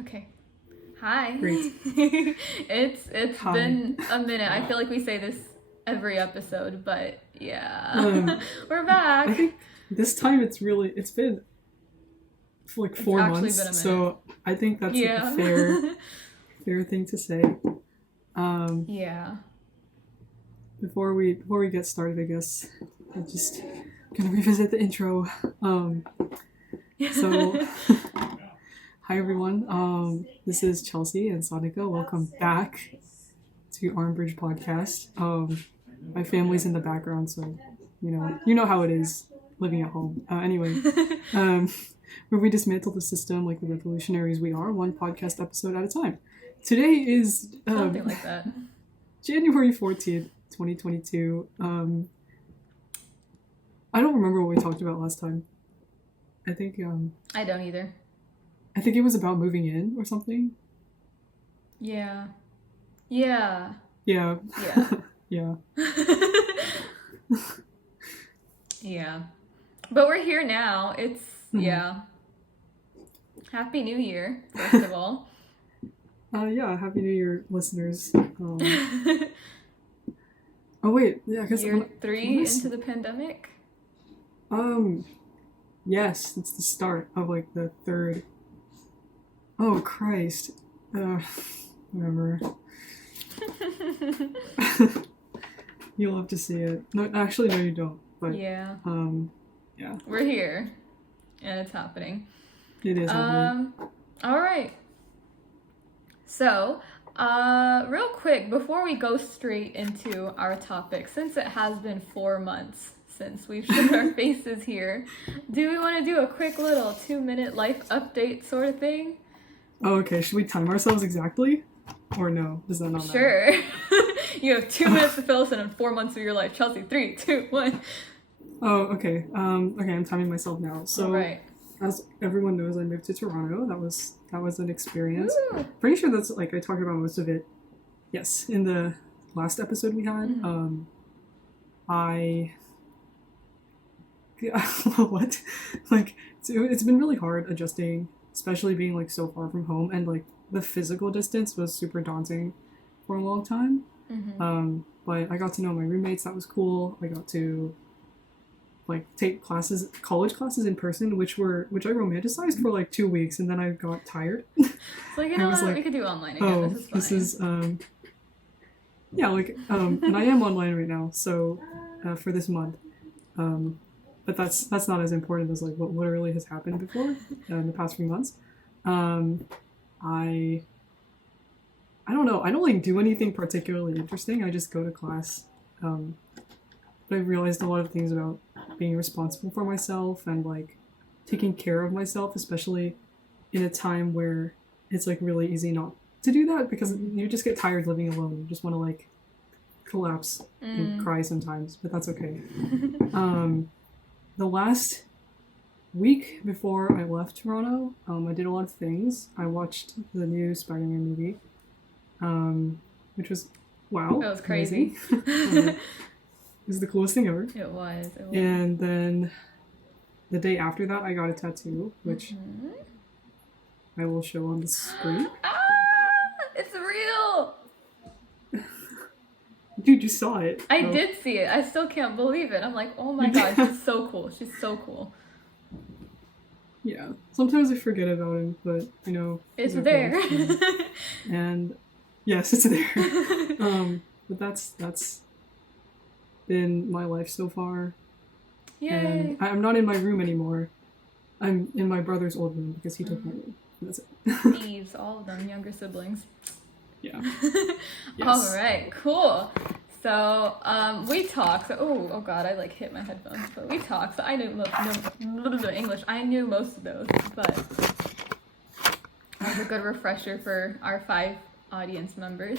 Okay. Hi. Great. It's Hi. been a minute. I feel like we say this every episode, but yeah. We're back. I think this time it's been for like 4 months, Been a minute. so I think that's like a fair thing to say. Yeah. Before we get started, I guess I'm just gonna revisit the intro. So hi everyone. This is Chelsea and Sonica. Welcome back to Armbridge Podcast. My family's in the background, so you know how it is living at home. Anyway, where we dismantle the system like the revolutionaries we are, one podcast episode at a time. Today is something like that. January 14th, 2022. I don't remember what we talked about last time. I think I don't either. I think it was about moving in or something. Yeah. Yeah. Yeah. Yeah. Yeah. But we're here now. It's yeah. Happy New Year, first of all. Yeah, Happy New Year, listeners. Oh wait, yeah, because Year 3 into the pandemic. Yes, it's the start of like the third. Oh Christ, whatever. You'll have to see it. No, actually, no, you don't. But yeah. Yeah. We're here, and it's happening. It is happening. All right. So, real quick, before we go straight into our topic, since it has been 4 months since we've shown our faces here, do we want to do a quick little 2-minute life update sort of thing? Oh, okay. Should we time ourselves exactly? Or no? Does that not matter? Sure. You have 2 minutes to fill us in on 4 months of your life. Chelsea, 3, 2, 1. Oh, okay. Okay, I'm timing myself now. So, as everyone knows, I moved to Toronto. That was an experience. Woo! Pretty sure that's like I talked about most of it. Yes, in the last episode we had. What? Like it's been really hard adjusting, especially being like so far from home, and like the physical distance was super daunting for a long time. But I got to know my roommates. That was cool. I got to like take college classes in person, which I romanticized for like 2 weeks, and then I got tired. So you know what, we could do online again. This is fine. Yeah, like and I am online right now, so for this month. But that's not as important as like what really has happened before in the past few months. I don't know. I don't like do anything particularly interesting. I just go to class. But I realized a lot of things about being responsible for myself and like taking care of myself, especially in a time where it's like really easy not to do that because you just get tired living alone. You just want to like collapse and cry sometimes, but that's okay. The last week before I left Toronto, I did a lot of things. I watched the new Spider-Man movie, which was wow. That was crazy. It was the coolest thing ever. It was. And then the day after that, I got a tattoo, which I will show on the screen. It's real! Dude, you saw it. I did see it. I still can't believe it. I'm like, oh my god, she's so cool. She's so cool. Yeah. Sometimes I forget about him, but you know. It's there. And yes, it's there. But that's been my life so far. Yay. And I'm not in my room anymore. I'm in my brother's old room because he took my room. That's it. Thieves, all of them, younger siblings. Yeah. Yes. All right, cool. So we talked. So, oh god, I like hit my headphones. But we talked. So I knew English. I knew most of those, but that was a good refresher for our 5 audience members.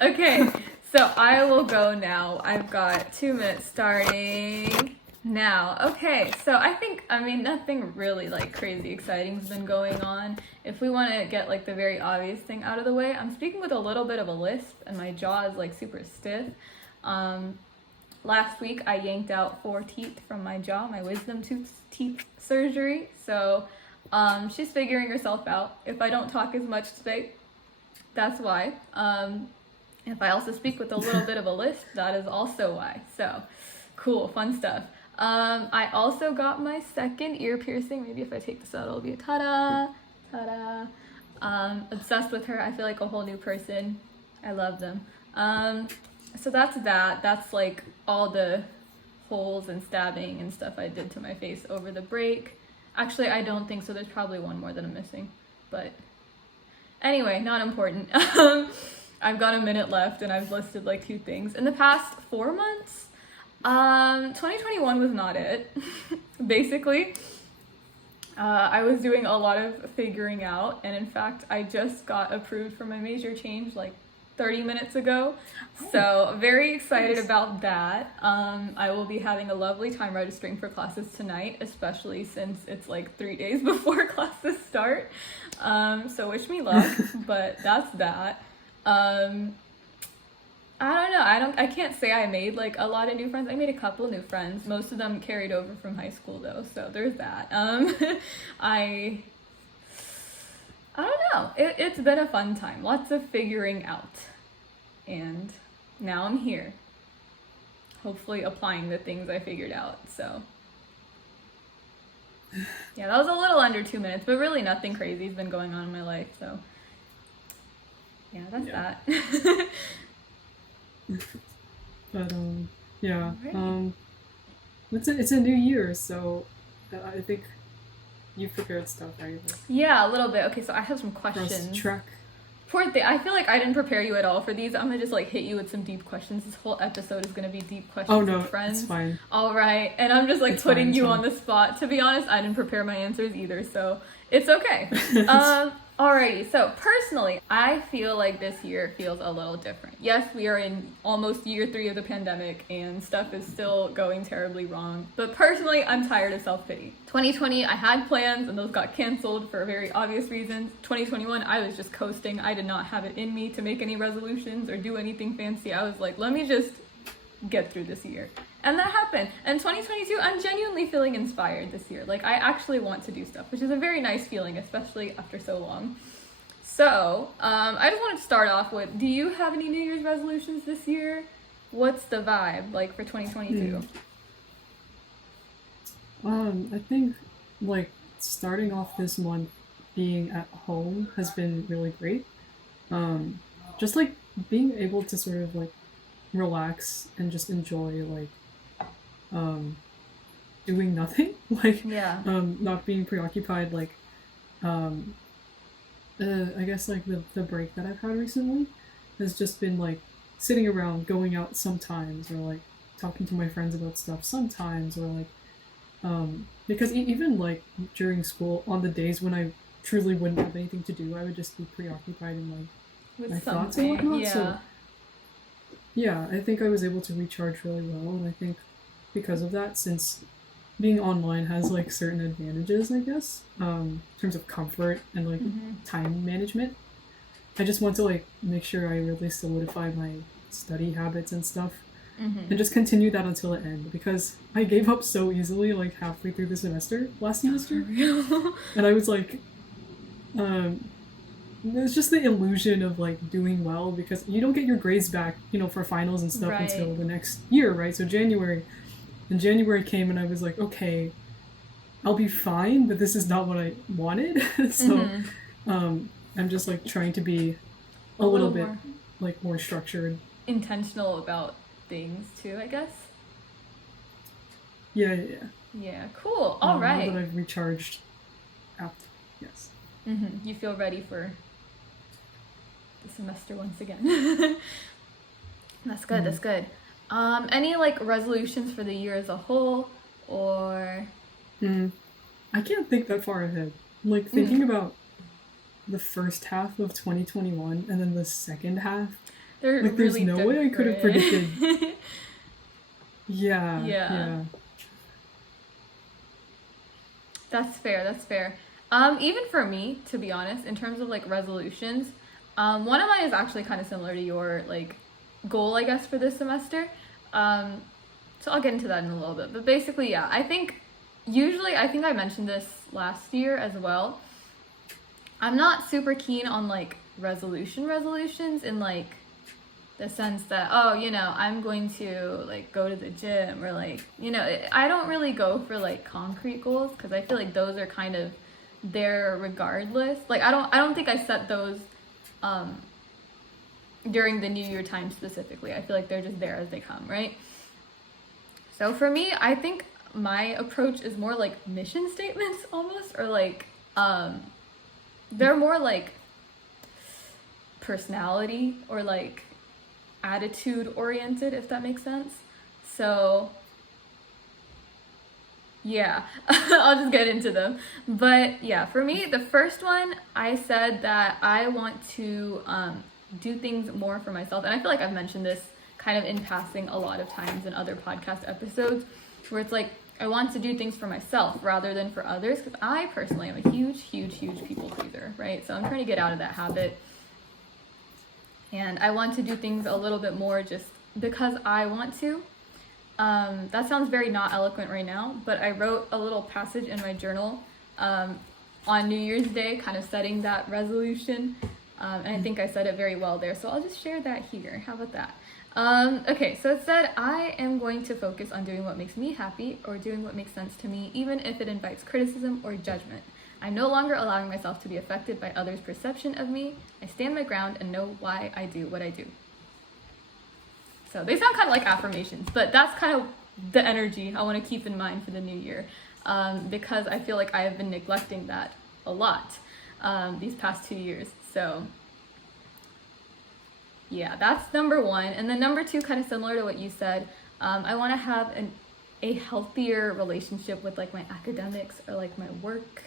Okay, so I will go now. I've got 2 minutes starting now. Okay, so I mean, nothing really like crazy exciting has been going on. If we want to get like the very obvious thing out of the way, I'm speaking with a little bit of a lisp and my jaw is like super stiff. Last week I yanked out 4 teeth from my jaw, my wisdom tooth teeth surgery. So She's figuring herself out. If I don't talk as much today, that's why. If I also speak with a little bit of a lisp, that is also why. So, cool, fun stuff. I also got my second ear piercing. Maybe if I take this out, it'll be a ta-da, ta-da. Obsessed with her. I feel like a whole new person. I love them. So that's that. That's like all the holes and stabbing and stuff I did to my face over the break. Actually, I don't think so. There's probably one more that I'm missing. But anyway, not important. I've got a minute left and I've listed like 2 things. In the past 4 months, 2021 was not it. Basically, I was doing a lot of figuring out, and in fact, I just got approved for my major change like 30 minutes ago. So very excited about that. I will be having a lovely time registering for classes tonight, especially since it's like 3 days before classes start. So wish me luck, but that's that. I don't know. I can't say I made like a lot of new friends. I made a couple new friends. Most of them carried over from high school though, so there's that. I don't know. It's been a fun time. Lots of figuring out. And now I'm here. Hopefully applying the things I figured out. So yeah, that was a little under 2 minutes, but really nothing crazy has been going on in my life, so yeah, that's that. But yeah, Right. it's a new year, so I think you prepared stuff, right? Like, Yeah, a little bit. Okay, so I have some for us to questions. track. Poor thing. I feel like I didn't prepare you at all for these. I'm gonna just like hit you with some deep questions. This whole episode is gonna be deep questions Oh no, with friends. it's fine. All right, and I'm just like It's fine, putting it's you fine. on the spot. To be honest, I didn't prepare my answers either, so it's okay. Alrighty. So personally, I feel like this year feels a little different. Yes, we are in almost year 3 of the pandemic, and stuff is still going terribly wrong. But personally, I'm tired of self-pity. 2020, I had plans, and those got canceled for very obvious reasons. 2021, I was just coasting. I did not have it in me to make any resolutions or do anything fancy. I was like, let me just get through this year. And that happened. And 2022, I'm genuinely feeling inspired this year. Like, I actually want to do stuff, which is a very nice feeling, especially after so long. So, I just wanted to start off with, do you have any New Year's resolutions this year? What's the vibe like for 2022? I think like starting off this month being at home has been really great. Just like being able to sort of like relax and just enjoy like doing nothing, like Yeah. not being preoccupied, like I guess like the break that I've had recently has just been like sitting around, going out sometimes, or like talking to my friends about stuff sometimes, or like because even like during school on the days when I truly wouldn't have anything to do, I would just be preoccupied in like With my thoughts and something. whatnot. Yeah. So yeah, I think I was able to recharge really well, and I think because of that, since being online has like certain advantages, I guess, in terms of comfort and like time management, I just want to like make sure I really solidify my study habits and stuff, and just continue that until the end, because I gave up so easily like halfway through the semester last semester, and I was like, it's just the illusion of like doing well, because you don't get your grades back, for finals and stuff Right. until the next year, right? So January came and I was like, okay, I'll be fine, but this is not what I wanted. So I'm just like trying to be a little bit more like more structured. intentional about things too, I guess. Yeah. Yeah, cool. All right. Now that I've recharged after, yes. You feel ready for the semester once again. That's good. That's good. Any like resolutions for the year as a whole, or I can't think that far ahead. Like thinking about the first half of 2021 and then the second half. they're Like there's really no way I could have different. predicted. Yeah. Yeah. That's fair. That's fair. Even for me, to be honest, in terms of like resolutions, one of mine is actually kind of similar to your like goal, I guess, for this semester. So I'll get into that in a little bit. But basically, yeah, I think I mentioned this last year as well. I'm not super keen on like resolutions in like the sense that, oh, you know, I'm going to like go to the gym, or like, you know, I don't really go for like concrete goals, because I feel like those are kind of there regardless. Like I don't think I set those during the New Year time specifically. I feel like they're just there as they come, right? So for me, I think my approach is more like mission statements almost, or like they're more like personality or like attitude oriented, if that makes sense. So yeah, I'll just get into them. But yeah, for me, the first one, I said that I want to do things more for myself. And I feel like I've mentioned this kind of in passing a lot of times in other podcast episodes, where it's like, I want to do things for myself rather than for others, because I personally am a huge people pleaser, right? So I'm trying to get out of that habit. And I want to do things a little bit more just because I want to. That sounds very not eloquent right now, but I wrote a little passage in my journal on New Year's Day, kind of setting that resolution. And I think I said it very well there, so I'll just share that here. How about that? Okay, so it said, I am going to focus on doing what makes me happy, or doing what makes sense to me, even if it invites criticism or judgment. I'm no longer allowing myself to be affected by others' perception of me. I stand my ground and know why I do what I do. So they sound kind of like affirmations, but that's kind of the energy I want to keep in mind for the new year, because I feel like I have been neglecting that a lot these past 2 years. So yeah, that's number one. And then number two, kind of similar to what you said, I want to have a healthier relationship with like my academics, or like my work,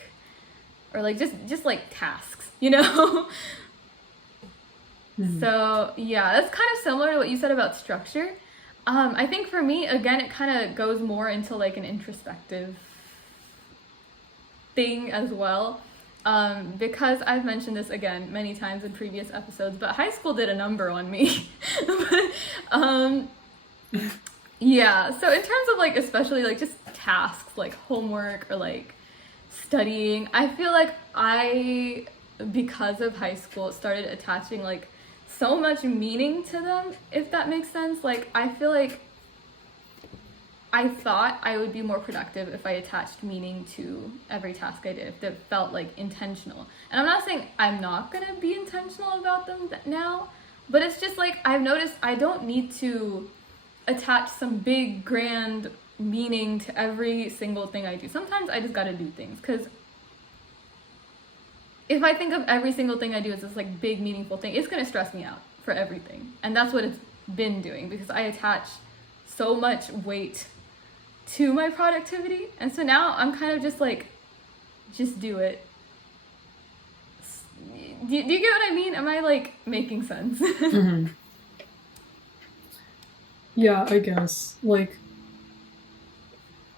or like just like tasks, you know? Mm-hmm. So yeah, that's kind of similar to what you said about structure. I think for me, again, it kind of goes more into like an introspective thing as well. Because I've mentioned this again many times in previous episodes, but high school did a number on me. Yeah, so in terms of like, especially like just tasks, like homework or like studying, I feel like I, because of high school, started attaching like so much meaning to them, if that makes sense. Like, I feel like I thought I would be more productive if I attached meaning to every task I did, if it felt like intentional. And I'm not saying I'm not gonna be intentional about them now, but it's just like, I've noticed I don't need to attach some big grand meaning to every single thing I do. Sometimes I just gotta do things, because if I think of every single thing I do as this like big meaningful thing, it's gonna stress me out for everything. And that's what it's been doing, because I attach so much weight to my productivity. And so now I'm kind of just like, just do it. Do you get what I mean? Am I like making sense? Mm-hmm. Yeah, I guess. Like,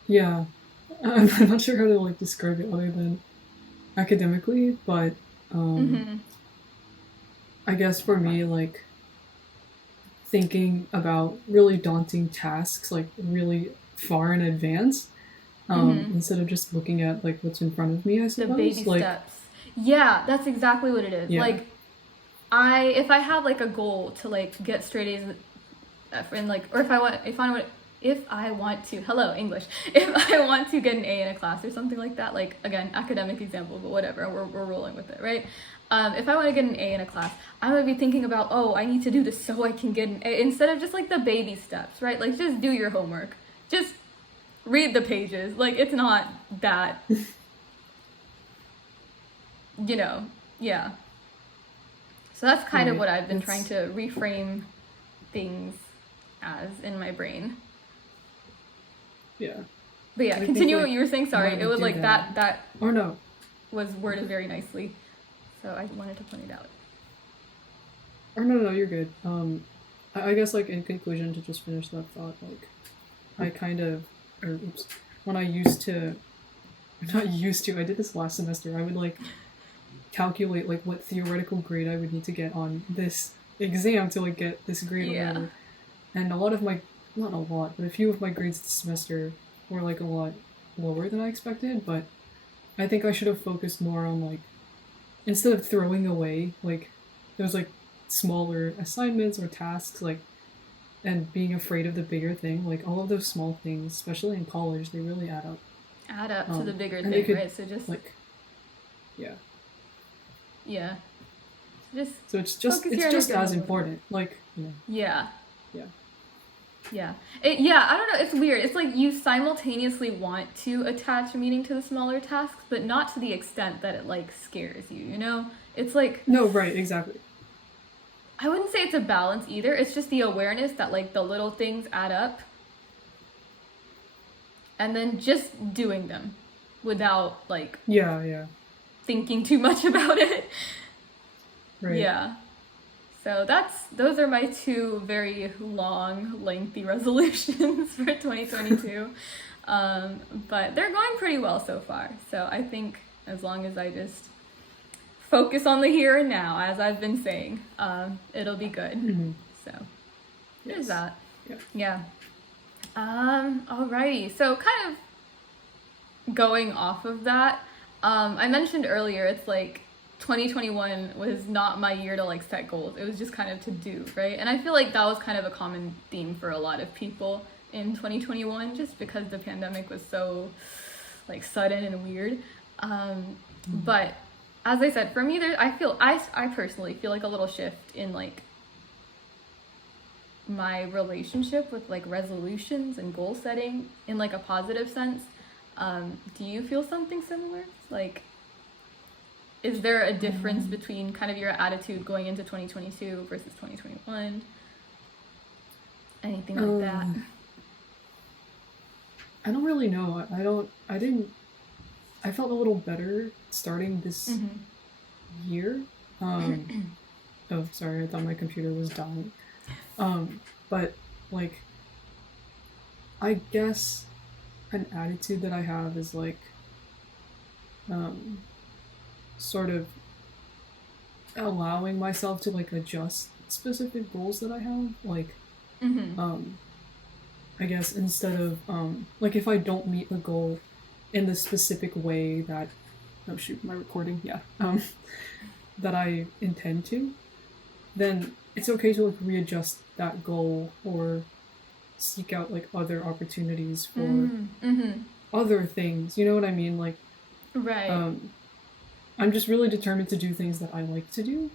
yeah. I'm not sure how to like describe it other than academically, but I guess for me, like, thinking about really daunting tasks like really far in advance, instead of just looking at like what's in front of me, I suppose. The baby like, steps. Yeah, that's exactly what it is. Yeah. Like, if I have like a goal to like get straight A's in like, or if I want to, hello, English, if I want to get an A in a class or something like that, like, again, academic example, but whatever, we're rolling with it, right? If I want to get an A in a class, I'm going to be thinking about, oh, I need to do this so I can get an A, instead of just like the baby steps, right? Like, just do your homework. Just read the pages. Like, it's not that, you know, yeah. So that's kind of what I've been trying to reframe things as in my brain. Yeah. But yeah, continue what you were saying. Sorry, it was like that Oh no. was worded very nicely. So I wanted to point it out. Oh no, you're good. I guess like in conclusion, to just finish that thought, like I kind of, when I used to, I did this last semester, I would like calculate like what theoretical grade I would need to get on this exam to like get this grade or whatever. And a lot of my, not a lot, but a few of my grades this semester were like a lot lower than I expected, but I think I should have focused more on like instead of throwing away like those like smaller assignments or tasks like and being afraid of the bigger thing, like all of those small things, especially in college, they really add up. Add up to the bigger And they thing, could, right? So just like, yeah. yeah, just So it's focus your just energy on as the little important. Like, yeah. yeah. Yeah. Yeah, I don't know. It's weird. It's like you simultaneously want to attach meaning to the smaller tasks, but not to the extent that it like scares you, you know? It's like No, right, exactly. I wouldn't say it's a balance either. It's just the awareness that like the little things add up and then just doing them without like Yeah. thinking too much about it. Right. Yeah. So those are my two very long, lengthy resolutions for 2022. But they're going pretty well so far. So I think as long as I just focus on the here and now, as I've been saying, it'll be good. Mm-hmm. So there's that. Yeah. Alrighty. So kind of going off of that, I mentioned earlier, it's like 2021 was not my year to like set goals. It was just kind of to do, right? And I feel like that was kind of a common theme for a lot of people in 2021, just because the pandemic was so like sudden and weird. But as I said, for me, I personally feel like a little shift in like my relationship with like resolutions and goal setting in like a positive sense. Do you feel something similar? Like, is there a difference between kind of your attitude going into 2022 versus 2021? Anything like that? I don't really know. I felt a little better starting this year. Oh, sorry, I thought my computer was dying. But like, I guess an attitude that I have is like, sort of allowing myself to like adjust specific goals that I have. Like, I guess instead of like if I don't meet a goal in the specific way that oh shoot, my recording, yeah. That I intend to, then it's okay to like readjust that goal or seek out like other opportunities for other things. You know what I mean? Like, right. I'm just really determined to do things that I like to do.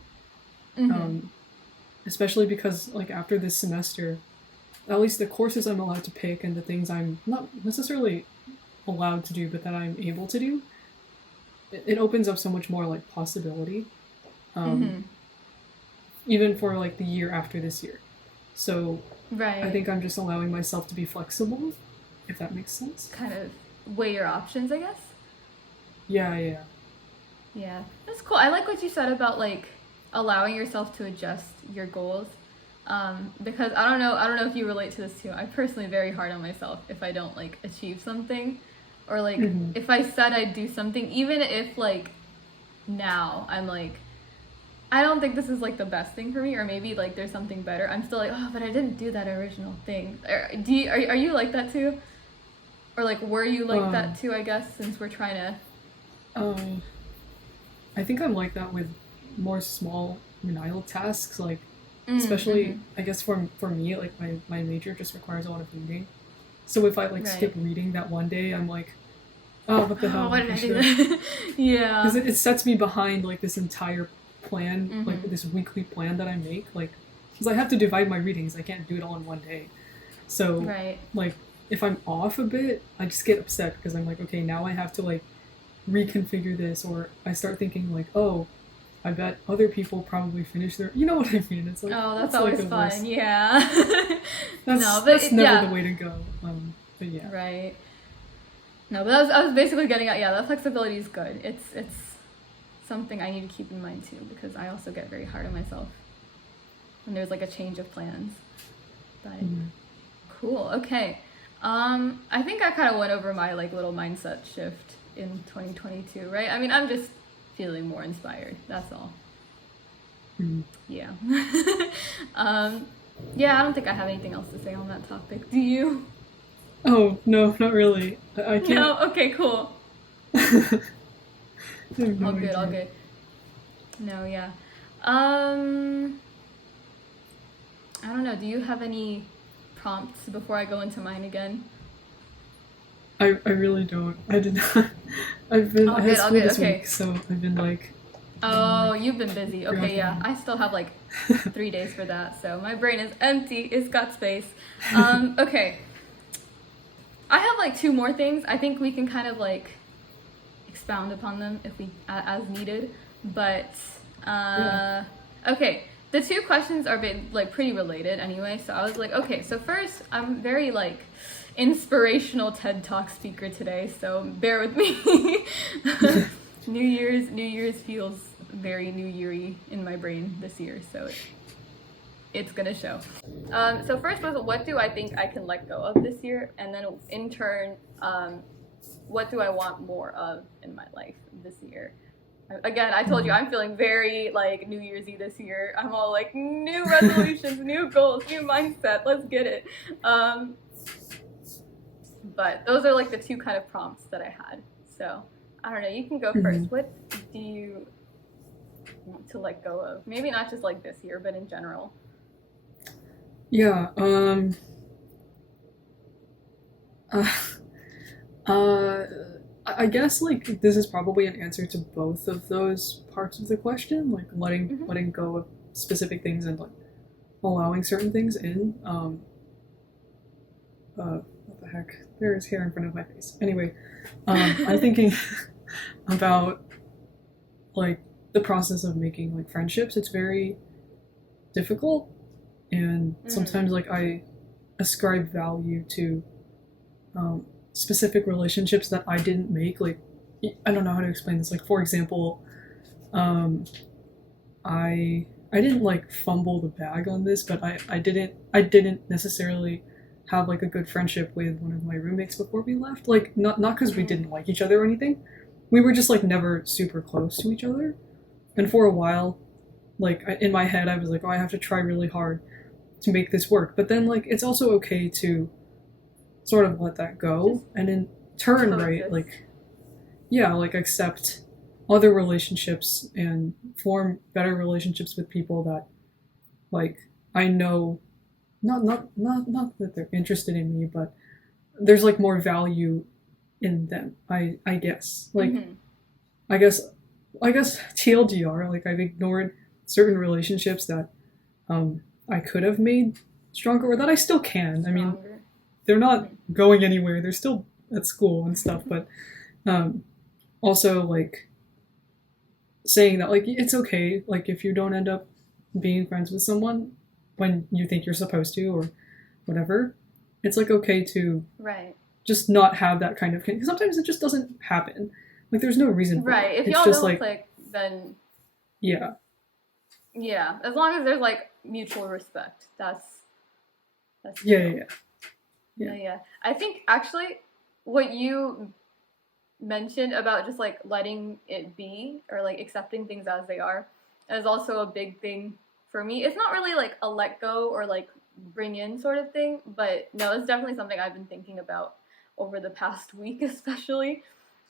Especially because like after this semester, at least the courses I'm allowed to pick and the things I'm not necessarily allowed to do, but that I'm able to do, it opens up so much more like possibility. Even for like the year after this year. So right. I think I'm just allowing myself to be flexible, if that makes sense. Kind of weigh your options, I guess. Yeah. Yeah, that's cool. I like what you said about like allowing yourself to adjust your goals. Because I don't know if you relate to this too. I'm personally very hard on myself if I don't like achieve something, or like if I said I'd do something, even if like now I'm like, I don't think this is like the best thing for me, or maybe like there's something better. I'm still like, oh, but I didn't do that original thing. Are you like that too? Or like, were you like that too, I guess, since we're trying to... I think I'm like that with more small, menial tasks, like, especially, I guess for me, like, my major just requires a lot of reading. So if I, like, skip reading that one day, I'm like, oh, what the hell? Why did I do that? Yeah. Because it sets me behind, like, this entire plan, like, this weekly plan that I make, like, because I have to divide my readings. I can't do it all in one day. So, like, if I'm off a bit, I just get upset because I'm like, okay, now I have to, like, reconfigure this, or I start thinking like, oh, I bet other people probably finish their, you know what I mean? It's like, oh, that's always like fun. worst. Yeah. That's never the way to go. But yeah. Right. No, but I was basically getting at, yeah, that flexibility is good. It's something I need to keep in mind too, because I also get very hard on myself when there's like a change of plans. But cool. Okay. I think I kind of went over my like little mindset shift in 2022, right? I mean, I'm just feeling more inspired. That's all. Yeah. Yeah, I don't think I have anything else to say on that topic. Do you? Oh, no, not really. I can't. No? Okay, cool. I have no All good, all idea. good. No, yeah. I don't know. Do you have any prompts before I go into mine again? I really don't. I did not. I All had good, all school good. this week, Okay. so I've been like Oh, you've been busy. Okay, yeah. preoccupied. I still have like 3 days for that, so my brain is empty. It's got space. Okay. I have like two more things. I think we can kind of like expound upon them if we as needed. But Yeah. okay, the two questions are like pretty related anyway. So I was like, okay. So first, I'm very like inspirational TED Talk speaker today, so bear with me. New Year's feels very New Year-y in my brain this year, so it's gonna show. So first was what do I think I can let go of this year, and then in turn, what do I want more of in my life this year? Again, I told you I'm feeling very like New Year's Eve this year. I'm all like new resolutions, new goals, new mindset. Let's get it. But those are like the two kind of prompts that I had. So I don't know. You can go Mhm. first. What do you want to let go of? Maybe not just like this year, but in general. Yeah. Uh, uh, I guess like this is probably an answer to both of those parts of the question, like Mm-hmm. letting go of specific things and like allowing certain things in. What the heck? There's hair in front of my face. Anyway, I'm thinking about like the process of making like friendships. It's very difficult, and Mm. sometimes like I ascribe value to specific relationships that I didn't make. Like I don't know how to explain this. Like for example, um, I didn't like fumble the bag on this, but I didn't necessarily have like a good friendship with one of my roommates before we left. Like not because we Mm. didn't like each other or anything. We were just like never super close to each other. And for a while, like in my head, I was like, oh, I have to try really hard to make this work. But then like it's also okay to sort of let that Just go and in turn, right? coexist. Like yeah, like accept other relationships and form better relationships with people that like I know not that they're interested in me, but there's like more value in them. I guess. Like Mm-hmm. I guess I guess TLDR, like I've ignored certain relationships that I could have made stronger or that I still can. I mean, Stronger. they're not Mm-hmm. going anywhere. They're still at school and stuff, but um also like saying that like it's okay like if you don't end up being friends with someone when you think you're supposed to or whatever, it's like okay to Right. just not have that kind of because sometimes it just doesn't happen. Like there's no reason for it. Right. If It's y'all just don't like click, then yeah, yeah. As long as there's like mutual respect, that's yeah, chill. yeah, Yeah, yeah. I think actually what you mentioned about just like letting it be or like accepting things as they are is also a big thing for me. It's not really like a let go or like bring in sort of thing, but no, it's definitely something I've been thinking about over the past week, especially. yeah.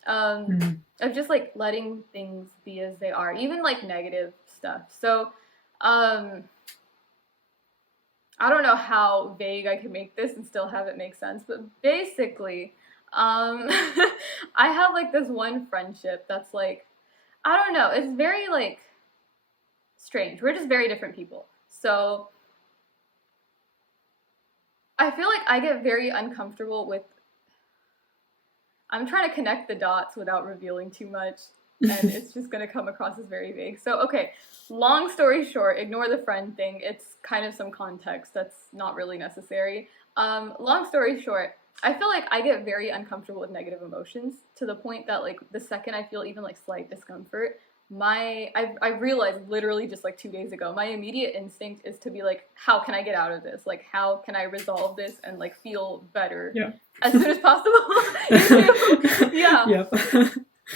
Um, Mm, of just like letting things be as they are, even like negative stuff. So, um, I don't know how vague I can make this and still have it make sense, but basically, I have like this one friendship that's like, I don't know, it's very like strange. We're just very different people. So I feel like I get very uncomfortable with, I'm trying to connect the dots without revealing too much, and it's just going to come across as very vague. So, okay, long story short, ignore the friend thing. It's kind of some context that's not really necessary. Long story short, I feel like I get very uncomfortable with negative emotions to the point that, like, the second I feel even like slight discomfort, I realized literally just like 2 days ago, my immediate instinct is to be like, how can I get out of this? Like, how can I resolve this and like feel better yeah. as soon as possible? You too? Yeah. Yep.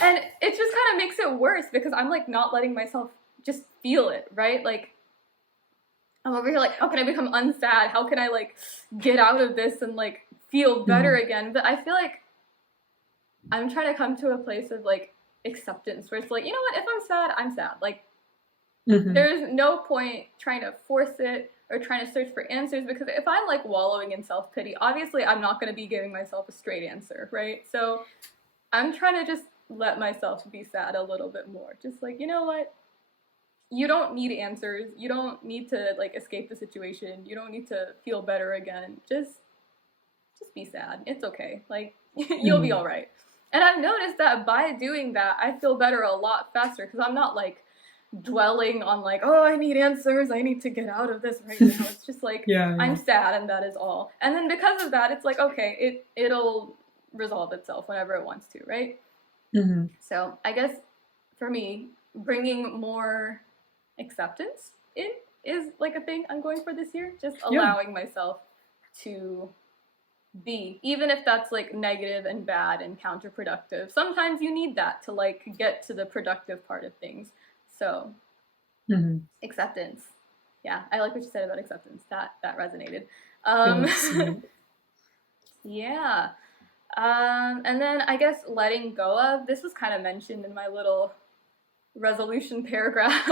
And it just kind of makes it worse because I'm like not letting myself just feel it, right? Like I'm over here like, how can I become unsad? How can I like get out of this and like feel better Mm, again? But I feel like I'm trying to come to a place of like acceptance where it's like, you know what, if I'm sad, I'm sad. Like, Mhm. there's no point trying to force it or trying to search for answers, because if I'm like wallowing in self-pity, obviously I'm not going to be giving myself a straight answer, right? So I'm trying to just let myself be sad a little bit more. Just like, you know what? You don't need answers. You don't need to like escape the situation. You don't need to feel better again. Just be sad. It's okay. Like you'll be Mhm. all right. And I've noticed that by doing that, I feel better a lot faster, because I'm not like dwelling on like, oh, I need answers. I need to get out of this right now. It's just like Yeah, I'm yeah. sad and that is all. And then because of that, it's like, okay, it'll resolve itself whenever it wants to, right? Mhm. So I guess for me, bringing more acceptance in is like a thing I'm going for this year. Just Yeah. allowing myself to be, even if that's like negative and bad and counterproductive. Sometimes you need that to like get to the productive part of things. So Mhm. acceptance. Yeah, I like what you said about acceptance. That resonated. Yeah, that's sweet. Yeah. And then I guess letting go of, this was kind of mentioned in my little resolution paragraph,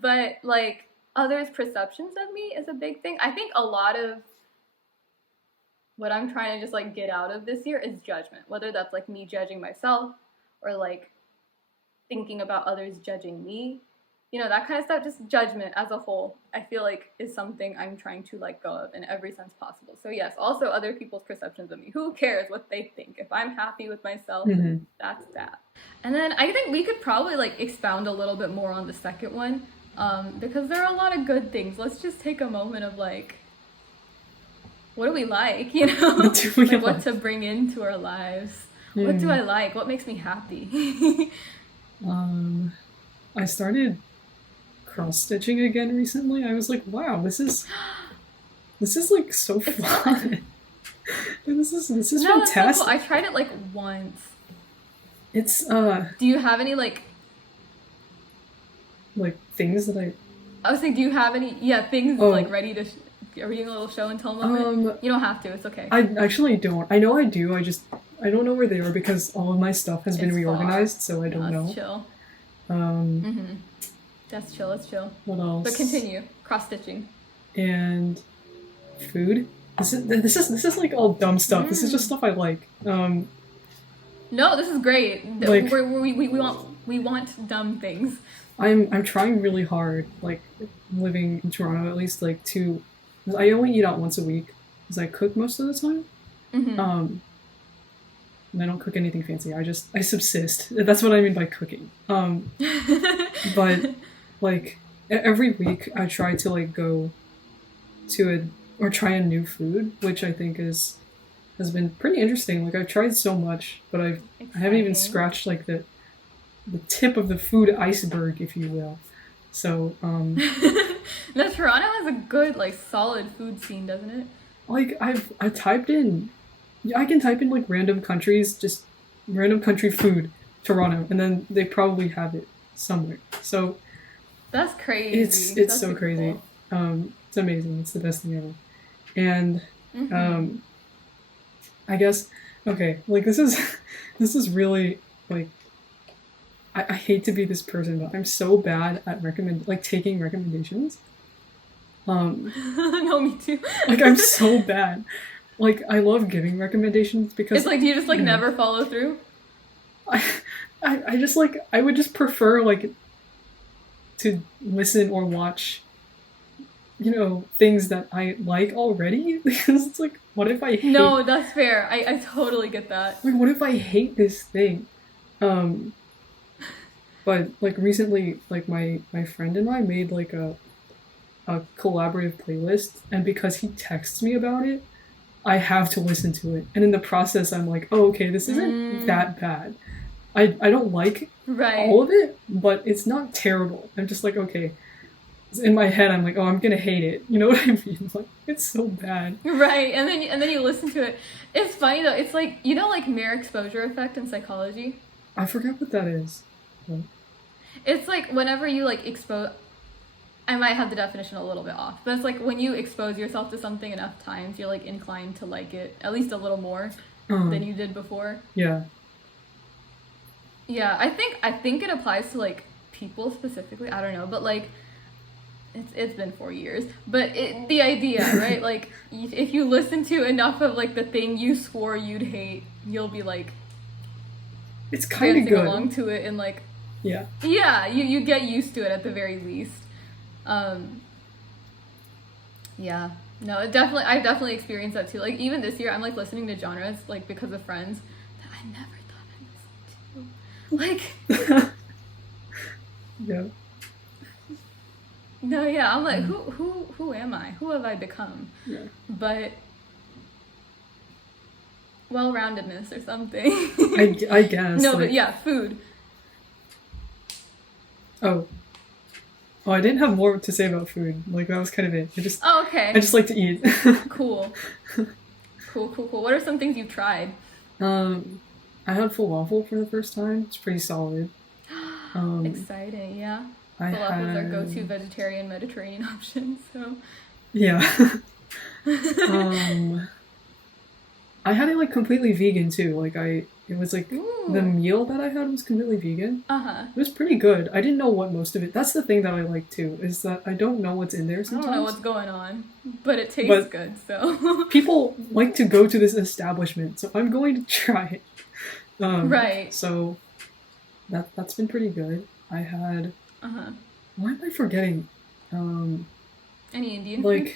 but like others' perceptions of me is a big thing. I think a lot of what I'm trying to just like get out of this year is judgment, whether that's like me judging myself or like thinking about others judging me. You know, that kind of stuff, just judgment as a whole, I feel like is something I'm trying to let go of in every sense possible. So yes, also other people's perceptions of me. Who cares what they think? If I'm happy with myself, Mhm. that's that. And then I think we could probably like expound a little bit more on the second one, because there are a lot of good things. Let's just take a moment of like, what do we like, you know? What do we Like what like? to bring into our lives. What do I like? What makes me happy? I started cross stitching again recently. I was like, wow, this is like so It's fun. fun. This is No, it's so cool. fantastic. I tried it like once. It's Do you have any like things that I was saying, do you have any things Oh. like ready to are you doing a little show and tell moment? You don't have to. It's okay. I actually don't. I know I do. I don't know where they are because all of my stuff has been It's reorganized, far. so I don't That's know. chill. Um, That's chill. That's chill. what else? But continue. Cross stitching. And food. This is like all dumb stuff. This is just stuff I like. No, this is great. Like- We want dumb things. I'm trying really hard, like living in Toronto at least, like to. I only eat out once a week because I cook most of the time. And I don't cook anything fancy. I subsist. That's what I mean by cooking. But like every week I try to like go to or try a new food, which I think has been pretty interesting. Like I've tried so much, but I haven't even scratched like the tip of the food iceberg, if you will. So No, Toronto has a good like solid food scene, doesn't it? like I typed in, I can type in like random countries, just random country food, Toronto, and then they probably have it somewhere. So That's crazy. it's That's so super crazy. cool. It's amazing. It's the best thing ever. And I guess okay, like this is really like I hate to be this person, but I'm so bad at taking recommendations. No, me too. Like I'm so bad. Like I love giving recommendations because It's like, do you just like never follow through? I just like I would just prefer like to listen or watch, you know, things that I like already because it's like, what if I hate? No, that's fair. I totally get that. Like, what if I hate this thing? But like recently, like my friend and I made like a collaborative playlist, and because he texts me about it, I have to listen to it. And in the process, I'm like, oh, okay, this isn't that bad. I don't like all of it, but it's not terrible. I'm just like, okay. In my head, I'm like, oh, I'm gonna hate it. You know what I mean? Like, it's so bad. Right, and then you listen to it. It's funny though. It's like, you know, like mere exposure effect in psychology. I forgot what that is. It's like whenever you like expose. I might have the definition a little bit off, but it's like when you expose yourself to something enough times, you're like inclined to like it at least a little more than you did before. Yeah. Yeah, I think it applies to like people specifically. I don't know, but like it's been 4 years. But the idea, right? Like if you listen to enough of like the thing you swore you'd hate, you'll be like It's kind of dancing good. along to it and like Yeah. yeah, you get used to it at the very least. Yeah. No, I've definitely experienced that too. Like even this year I'm like listening to genres like because of friends that I never thought I'd listen to. Like Yeah. no, yeah, I'm like who am I? Who have I become? Yeah. But well-roundedness or something. I guess. No, like, but yeah, food. Oh, I didn't have more to say about food. Like that was kind of it. Oh, okay. I just like to eat. Cool. Cool. What are some things you've tried? I had falafel for the first time. It's pretty solid. Exciting, yeah. I Falafels are had... go-to vegetarian Mediterranean options, so. Yeah. I had it like completely vegan too. Like it was like Ooh. the meal that I had was completely vegan. Uh-huh. It was pretty good. I didn't know what most of it. That's the thing that I like too, is that I don't know what's in there I sometimes. don't know what's going on, but it tastes good, so. People like to go to this establishment, so I'm going to try it. Right. So that's been pretty good. I had... Uh-huh. Why am I forgetting? Any Indian like, food?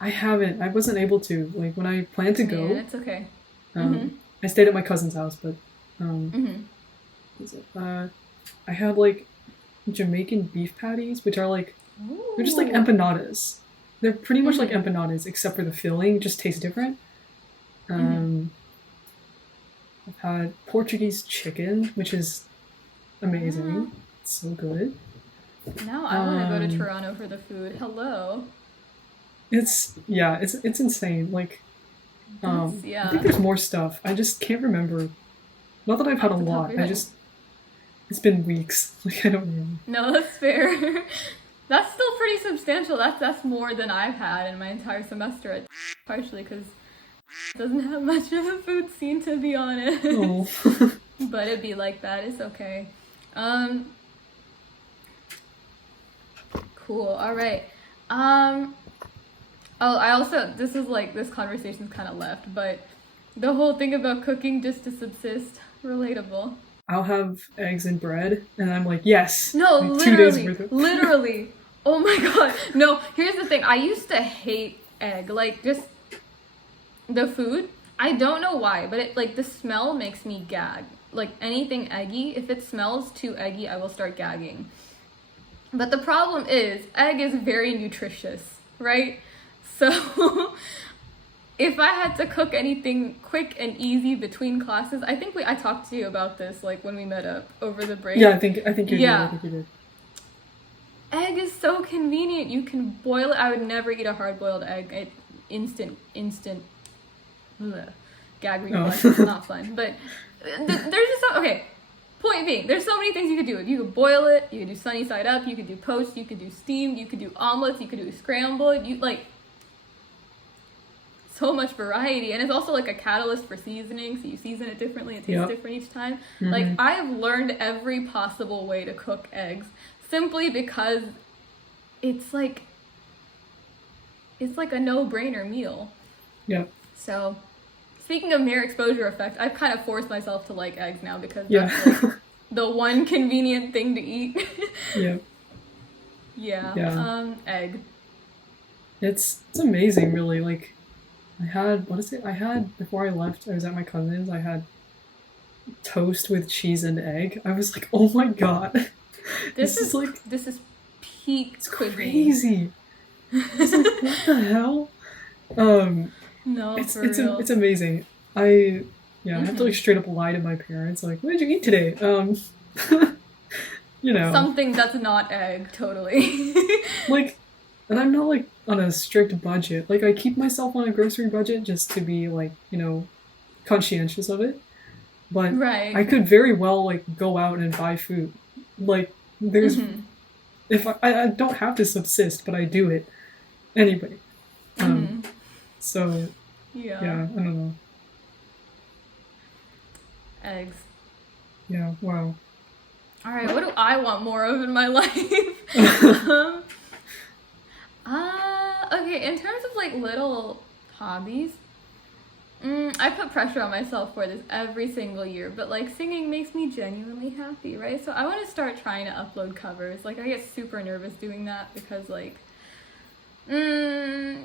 I haven't. I wasn't able to. Like, when I planned to go... Man, it's okay. I stayed at my cousin's house, but... I had, like, Jamaican beef patties, which are, like... Ooh. They're just, like, empanadas. They're pretty much like empanadas, except for the filling just tastes different. I've had Portuguese chicken, which is amazing. It's so good. Now I want to go to Toronto for the food. Hello. It's insane. Like, I think there's more stuff. I just can't remember. Not that I've had a lot. It's been weeks. Like, I don't remember. No, that's fair. That's still pretty substantial. That's more than I've had in my entire semester. Partially because it doesn't have much of a food scene, to be honest. Oh. But it'd be like that. It's okay. Cool. All right. I also, this conversation's kind of left, but the whole thing about cooking just to subsist, relatable. I'll have eggs and bread, and I'm like, yes. No, like literally. Oh my god. No, here's the thing. I used to hate egg. Like, just the food. I don't know why, but it, like, the smell makes me gag. Like, anything eggy, if it smells too eggy, I will start gagging. But the problem is, egg is very nutritious, right? So, if I had to cook anything quick and easy between classes, I think I talked to you about this, like, when we met up over the break. Yeah, I think you did. I think you did. Egg is so convenient. You can boil it. I would never eat a hard-boiled egg. Instant. Ugh. Gag reflex. It's not fun. But there's just okay. Point being, there's so many things you could do. You could boil it. You could do sunny side up. You could do poached. You could do steamed. You could do omelets. You could do scrambled. You like so much variety, and it's also like a catalyst for seasoning. So you season it differently. It tastes different each time. Like I have learned every possible way to cook eggs simply because it's like a no-brainer meal. Yeah. So, speaking of mere exposure effect, I've kind of forced myself to like eggs now because that's like the one convenient thing to eat. Yeah. Egg. It's amazing, really. Like, I had before I left, I was at my cousin's, I had toast with cheese and egg. I was like, oh my god. This is peak it's cuisine. Crazy. It's like, what the hell? No, it's real. It's amazing. I have to like straight up lie to my parents, like, what did you eat today? You know, something that's not egg, totally. Like, and I'm not like on a strict budget. Like, I keep myself on a grocery budget just to be like, you know, conscientious of it. But right. I could very well like go out and buy food. Like, there's if I don't have to subsist, but I do it anyway. So yeah, I don't know. Eggs. Yeah. Wow. All right, what do I want more of in my life? um, okay, in terms of like little hobbies, I put pressure on myself for this every single year, but like singing makes me genuinely happy, right? So I want to start trying to upload covers. Like I get super nervous doing that because like, I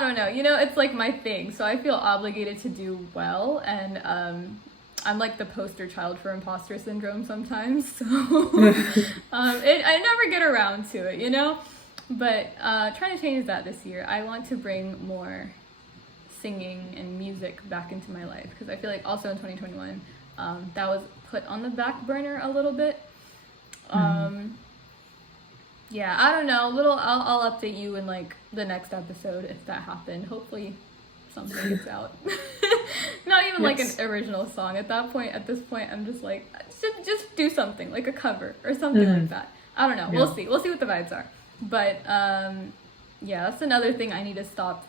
don't know, it's like my thing. So I feel obligated to do well, and I'm like the poster child for imposter syndrome sometimes. So I never get around to it. But trying to change that this year. I want to bring more singing and music back into my life because I feel like also in 2021 that was put on the back burner a little bit. Yeah, I don't know. I'll update you in like the next episode if that happened. Hopefully something gets out. Not even like an original song at this point I'm just like just do something like a cover or something like that. I don't know. Yeah. We'll see what the vibes are. But yeah, that's another thing I need to stop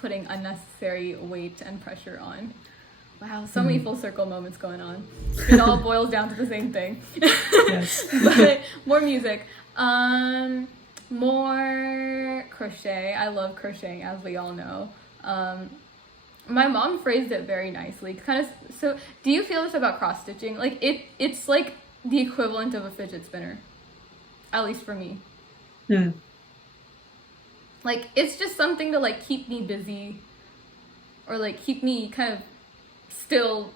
putting unnecessary weight and pressure on. Wow, so many full circle moments going on. It all boils down to the same thing. Yes. But more music. More crochet. I love crocheting, as we all know. My mom phrased it very nicely. Kind of. So, do you feel this about cross stitching? Like it's like the equivalent of a fidget spinner, at least for me. Yeah. Like it's just something to like keep me busy, or like keep me kind of still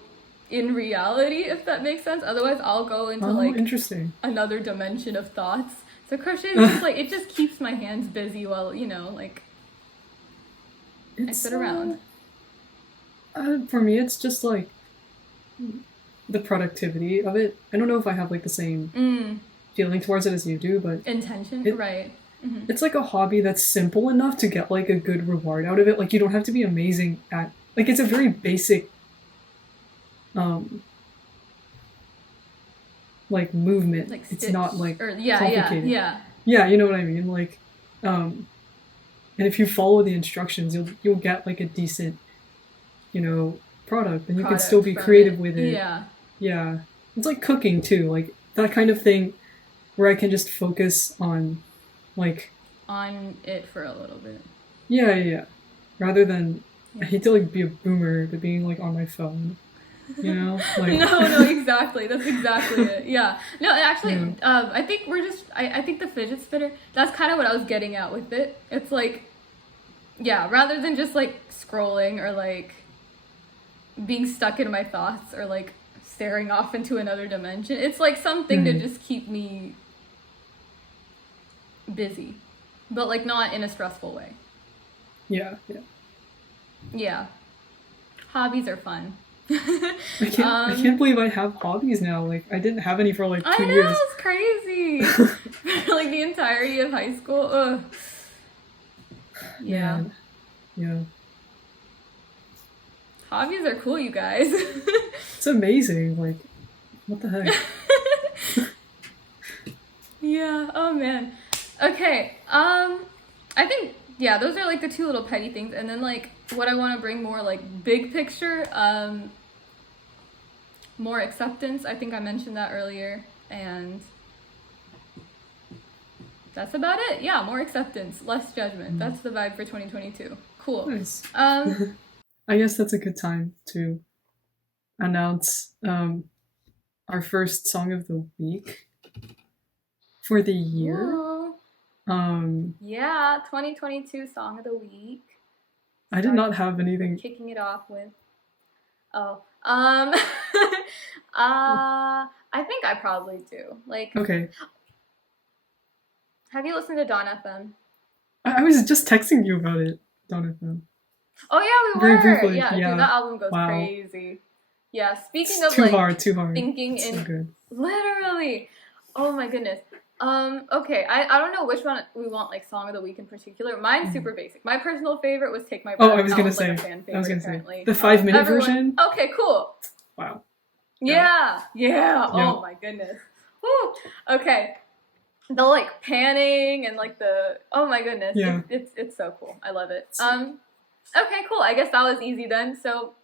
in reality, if that makes sense. Otherwise, I'll go into interesting. Another dimension of thoughts. So crochet is just like it just keeps my hands busy while I sit around. For me, it's just like the productivity of it. I don't know if I have like the same feeling towards it as you do, but intention, right? Mm-hmm. It's like a hobby that's simple enough to get like a good reward out of it. Like you don't have to be amazing at like it's a very basic like movement. Like it's not like complicated. Yeah, you know what I mean? Like and if you follow the instructions, you'll get like a decent, product, and you can still be creative with it. Yeah. It's like cooking too, like that kind of thing where I can just focus on it for a little bit. Yeah. Rather than I hate to like be a boomer, but being like on my phone. Like no, exactly. That's exactly it. Yeah. No, actually, I think I think the fidget spinner, that's kind of what I was getting at with it. It's like, yeah, rather than just like scrolling or like being stuck in my thoughts or like staring off into another dimension, it's like something to just keep me busy, but like not in a stressful way. Yeah. Hobbies are fun. I can't believe I have hobbies now. Like I didn't have any for like 2 years. I know, it's crazy. For like the entirety of high school. Ugh. Yeah. Hobbies are cool, you guys. It's amazing. Like, what the heck? Yeah. Oh man. Okay. I think those are like the two little petty things, and then like what I want to bring more like big picture, more acceptance. I think I mentioned that earlier, and that's about it. Yeah, more acceptance, less judgment. That's the vibe for 2022. Cool. Nice. I guess that's a good time to announce our first song of the week for the year. Ooh. 2022 song of the week. I did not have anything. Kicking it off with. I think I probably do. Like. Okay. Have you listened to Dawn FM? I was just texting you about it, Dawn FM. Oh yeah, we Very were. briefly, yeah, dude, that album goes crazy. Yeah, speaking it's of too like hard. thinking it's in so good. Literally. Oh my goodness. Okay, I don't know which one we want, like song of the week in particular. Mine's super basic. My personal favorite was "Take My Breath." Oh, I was gonna say. Like a fan favorite, apparently. The 5-minute version. Okay, cool. Wow. Yeah. Oh my goodness. Woo. Okay. The like panning and like the oh my goodness. Yeah. It's so cool. I love it. Okay, cool. I guess that was easy then. So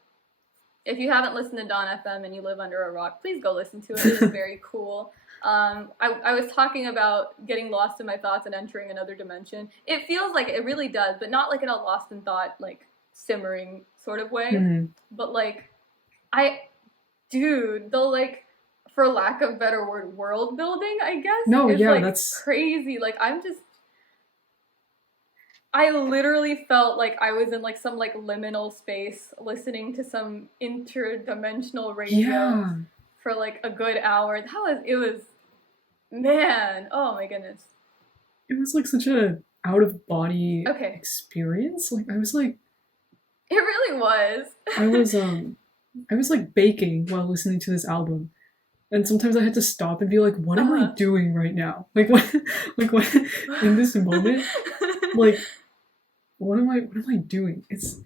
if you haven't listened to Dawn FM and you live under a rock, please go listen to it. It is very cool. I was talking about getting lost in my thoughts and entering another dimension. It feels like it really does, but not like in a lost in thought, like simmering sort of way. Mm-hmm. But like, the like, for lack of better word, world building, I guess. No, is yeah, like that's crazy. Like, I literally felt like I was in like some like liminal space listening to some interdimensional radio for like a good hour. It was, man, oh my goodness. It was like such a out of body Okay. experience. Like I was like, it really was. I was like baking while listening to this album. And sometimes I had to stop and be like, what am I doing right now? Like what in this moment? Like what am I doing? It's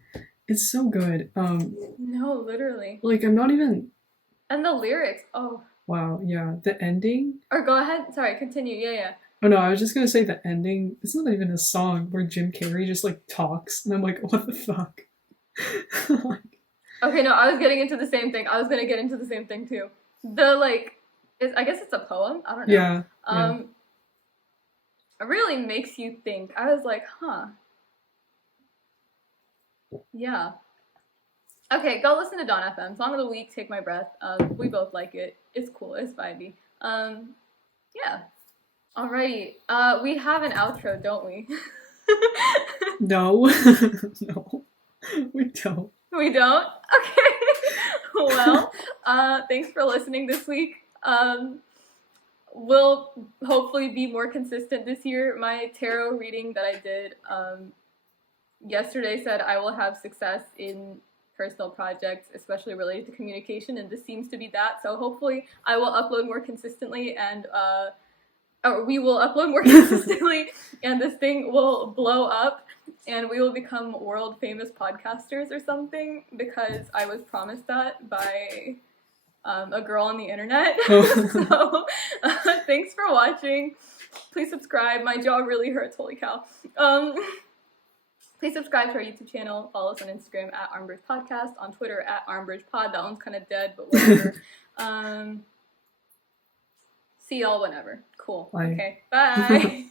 so good. No, literally. Like I'm not even. And the lyrics, oh. Wow, yeah. The ending. Or go ahead. Sorry, continue. Yeah. Oh no, I was just gonna say the ending. It's not even a song where Jim Carrey just like talks, and I'm like, what the fuck? Okay, no, I was getting into the same thing. I was gonna get into the same thing too. The like, I guess it's a poem. I don't know. Yeah. It really makes you think. I was like, huh. Yeah. Okay, go listen to Dawn FM. Song of the Week, Take My Breath. We both like it. It's cool. It's vibey. Yeah. Alrighty. We have an outro, don't we? No. No. We don't. We don't? Okay. Well, thanks for listening this week. We'll hopefully be more consistent this year. My tarot reading that I did yesterday said I will have success in personal projects, especially related to communication, and this seems to be that. So hopefully I will upload more consistently, and or we will upload more consistently, and this thing will blow up, and we will become world famous podcasters or something, because I was promised that by a girl on the internet. So thanks for watching. Please subscribe. My jaw really hurts. Holy cow. Please subscribe to our YouTube channel. Follow us on Instagram at Armbridge Podcast. On Twitter at Armbridge Pod. That one's kind of dead, but whatever. See y'all whenever. Cool. Bye. Okay. Bye.